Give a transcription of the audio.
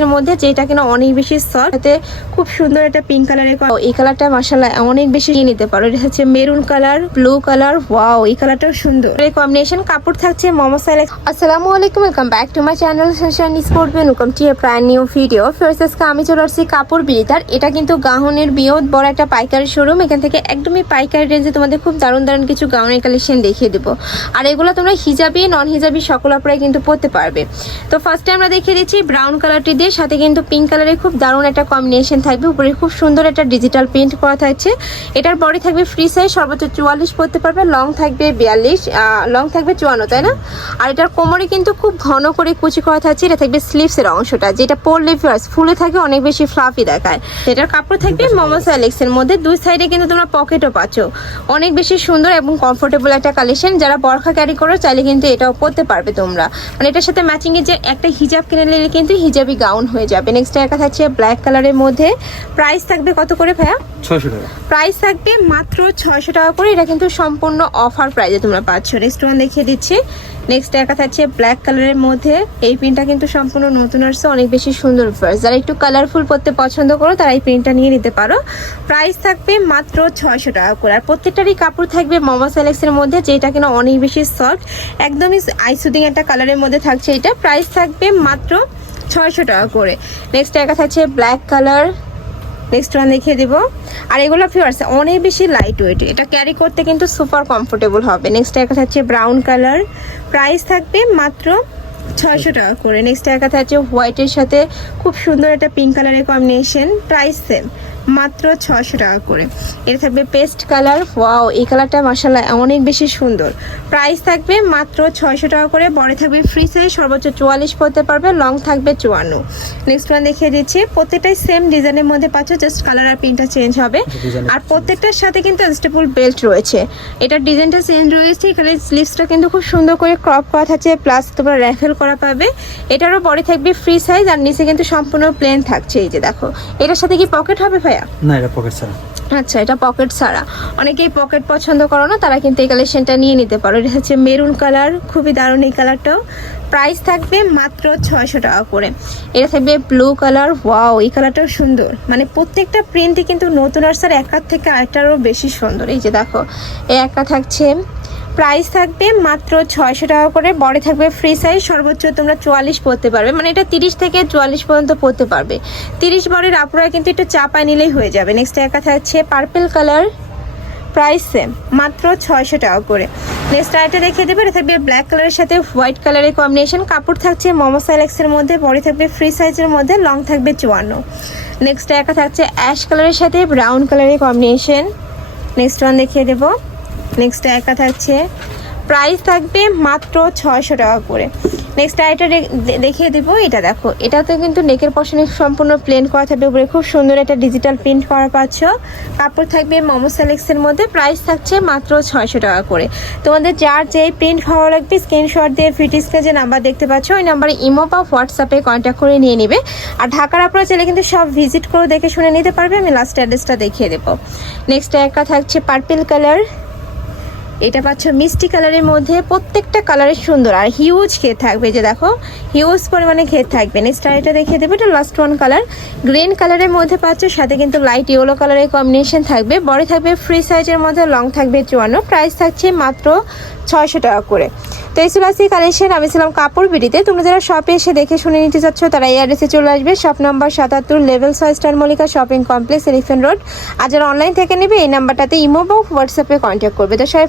এর মধ্যে যেটা কিনা অনেক বেশি সফট এতে খুব সুন্দর একটা পিঙ্ক কালারের এই কালারটা মাসাল্লাহ অনেক বেশি নিয়ে নিতে পারো। এটা হচ্ছে maroon colour blue colour wow এই কালারটাও সুন্দর। এই কম্বিনেশন কাপড় থাকছে মোমো সাইলেক্স আসসালামু আলাইকুম welcome back to my channel sunshine sport welcome to প্রায় নিউ ভিডিও ফার্স্ট আজকে আমি চলে আসছি কাপড় বিড়িতার এটা কিন্তু গাউনের বিয়ত বড় একটা পাইকারি শোরুম এখান থেকে একদমই পাইকারি রেঞ্জে তোমাদের খুব দারুণ দারুণ কিছু গাউনের কালেকশন দেখিয়ে দেবো। আর এগুলো তোমরা হিজাবি নন হিজাবি সকল আপনারা কিন্তু পরতে পারবে। তো ফার্স্টে আমরা দেখিয়ে দিচ্ছি ব্রাউন কালারটি দিয়ে সাথে কিন্তু পিঙ্ক কালারের খুব দারুণ একটা কম্বিনেশন থাকবে। উপরে খুব সুন্দর একটা ডিজিটাল প্রিন্ট করা থাকছে। এটার পরে থাকবে ফ্রি সাইজ সর্বোচ্চ চুয়াল্লিশ পরতে পারবে লং থাকবে বিয়াল্লিশ লং থাকবে চুয়ান্ন তাই না? আর এটার কোমরে কিন্তু খুব ঘন করে কুচি করা থাকছে এটা থাকবে স্লিভসের অংশটা যেটা পরলে ফুলে থাকে অনেক বেশি ফ্লাফি দেখায়। এটার কাপড় থাকবে মোমো এর মধ্যে দুই সাইডে কিন্তু তোমরা পকেটও পাচ্ছ। অনেক বেশি সুন্দর এবং কমফোর্টেবল একটা কালেকশন যারা বরখা ক্যারি করো চাইলে কিন্তু এটাও পরতে পারবে তোমরা। মানে এটার সাথে ম্যাচিং এর যে একটা হিজাব কিনে নিলে কিন্তু হিজাবি গাউন হয়ে যাবে। নেক্সট একটা থাকছে ব্ল্যাক কালারের মধ্যে। প্রাইস থাকবে কত করে ভাইয়া? ছয়শো টাকা। প্রাইস থাকবে মাত্র ছয়শো টাকা করে। এটা কিন্তু সম্পূর্ণ অফার প্রাইসে তোমরা পাচ্ছ। নেক্সট ওয়ান দেখিয়ে দিচ্ছি। নেক্সট একা থাকছে ব্ল্যাক কালারের মধ্যে। এই প্রিন্টটা কিন্তু সম্পূর্ণ নতুন আসছে অনেক বেশি সুন্দর ফার্স যারা একটু কালারফুল পরতে পছন্দ করো তারা এই প্রিন্টটা নিয়ে নিতে পারো। প্রাইস থাকবে মাত্র ছয়শো টাকা করে। আর প্রত্যেকটারই কাপড় থাকবে মামা সেলেক্সের মধ্যে যেটা কিনা অনেক বেশি সফট একদমই আইসুদিং একটা কালারের মধ্যে থাকছে এটা। প্রাইস থাকবে মাত্র ছয়শো টাকা করে। নেক্সট একা থাকছে ব্ল্যাক কালার নেক্সট ওয়ান দেখিয়ে দিব। আর এগুলো ফিওয়ার্স অনেক বেশি লাইট ওয়েট এটা ক্যারি করতে কিন্তু সুপার কমফোর্টেবল হবে। নেক্সট একা থাকছে ব্রাউন কালার প্রাইস থাকবে মাত্র ছয়শো টাকা করে। নেক্সট একা থাকছে হোয়াইটের সাথে খুব সুন্দর একটা পিঙ্ক কালারের কম্বিনেশন প্রাইস সেম মাত্র ছশো টাকা করে। এটা থাকবে পেস্ট কালার। ওয়াও এই কালারটা মাসাল্লাহ অনেক বেশি সুন্দর। প্রাইস থাকবে মাত্র ছয়শো টাকা করে। বড় থাকবে ফ্রি সাইজ সর্বোচ্চ চুয়াল্লিশ পড়তে পারবে লং থাকবে চুয়ান্ন। নেক্সট ওয়ান দেখিয়ে দিচ্ছি। প্রত্যেকটাই সেম ডিজাইনের মধ্যে পাচ্ছ জাস্ট কালার আর প্রিন্টটা চেঞ্জ হবে। আর প্রত্যেকটার সাথে কিন্তু অ্যাডজাস্টেবল বেল্ট রয়েছে। এটার ডিজাইনটা চেঞ্জ রয়েছে। এখানে স্লিভসটা কিন্তু খুব সুন্দর করে ক্রপ করা থাকছে প্লাস তোমরা র্যাফেল করা পাবে। এটারও পরে থাকবে ফ্রি সাইজ আর নিচে কিন্তু সম্পূর্ণ প্লেন থাকছে। এই যে দেখো এটার সাথে কি পকেট হবে ভাইয়া না এটা পকেট ছাড়া। আচ্ছা এটা পকেট ছাড়া। অনেকেই পকেট পছন্দ করো না তারা কিন্তু এই কালেকশনটা নিয়ে নিতে পারো। এটা হচ্ছে মেরুন কালার খুবই দারুণ এই কালারটাও প্রাইস থাকবে মাত্র ছয়শো টাকা করে। এটা থাকবে ব্লু কালার ওয়াও এই কালারটাও সুন্দর। মানে প্রত্যেকটা প্রিন্টই কিন্তু নতুন আর স্যার একার থেকে আরেকটারও বেশি সুন্দর। এই যে দেখো এই একটা থাকছে। প্রাইস থাকবে মাত্র ছয়শো টাকা করে, বড় থাকবে ফ্রি সাইজ সর্বোচ্চ তোমরা চুয়াল্লিশ পড়তে পারবে। মানে এটা তিরিশ থেকে চুয়াল্লিশ পর্যন্ত পড়তে পারবে। তিরিশ বরের আপনারা কিন্তু একটু চাপায় নিলেই হয়ে যাবে। নেক্সট একা থাকছে পার্পেল কালার প্রাইস সেম মাত্র ছয়শো টাকা করে। নেক্সট আইটা দেখিয়ে দেবে, এটা থাকবে ব্ল্যাক কালারের সাথে হোয়াইট কালারের কম্বিনেশন কাপড় থাকছে মোমো সাইলেক্সের মধ্যে, বড়ি থাকবে ফ্রি সাইজের মধ্যে লং থাকবে চুয়ান্ন। নেক্সট একা থাকছে অ্যাশ কালারের সাথে ব্রাউন কালারের কম্বিনেশন নেক্সট ওয়ান দেখিয়ে দেবো। নেক্সট একা থাকছে। প্রাইস থাকবে মাত্র ছয়শো টাকা করে। নেক্সট আইটা দেখিয়ে দেবো। এটা দেখো, এটাতে কিন্তু নেকের পশনে সম্পূর্ণ প্লেন করা থাকবে। উপরে খুব সুন্দর একটা ডিজিটাল প্রিন্ট করা পাচ্ছ। কাপড় থাকবে মোমো সেলেক্সের মধ্যে। প্রাইস থাকছে মাত্র ছয়শো টাকা করে। তোমাদের যার যেই প্রিন্ট ভালো লাগবে স্ক্রিনশট দিয়ে ফিটিসকে যে নাম্বার দেখতে পাচ্ছ, ওই নাম্বারে ইমো বা হোয়াটসঅ্যাপে কন্ট্যাক্ট করে নিয়ে নিবে। আর ঢাকার আপনারা চাইলে কিন্তু সব ভিজিট করে দেখে শুনে নিতে পারবে। আমি লাস্ট অ্যাড্রেসটা দেখিয়ে দেবো। নেক্সট একটা থাকছে পার্পেল কালার এটা পাচ্ছ মিষ্টি কালারের মধ্যে প্রত্যেকটা কালারের সুন্দর আর হিউজ ক্ষেত থাকবে যে দেখো হিউজ পরিমাণে ক্ষেত থাকবে। নেক্সট এটা দেখিয়ে দেবো, এটা লাস্ট ওয়ান কালার গ্রিন কালারের মধ্যে পাচ্ছ, সাথে কিন্তু লাইট ইয়েলো কালারের কম্বিনেশন থাকবে। বড় থাকবে ফ্রি সাইজের মধ্যে লং থাকবে চুয়ান্ন। প্রাইস থাকছে মাত্র ছয়শো টাকা করে। তো এই ছিল কালেকশন আমি ছিলাম কাপড় বিড়িতে। তোমরা যারা শপে এসে দেখে শুনে নিতে চাচ্ছ, তারা এই অ্যাড্রেসে চলে আসবে। শপ নাম্বার সাতাত্তর লেভেল ছয় star Mallika shopping complex Elephant Road আর যারা অনলাইন থেকে নেবে, এই নাম্বারটাতে ইমো বা হোয়াটসঅ্যাপে কন্ট্যাক্ট করবে। তো সবাই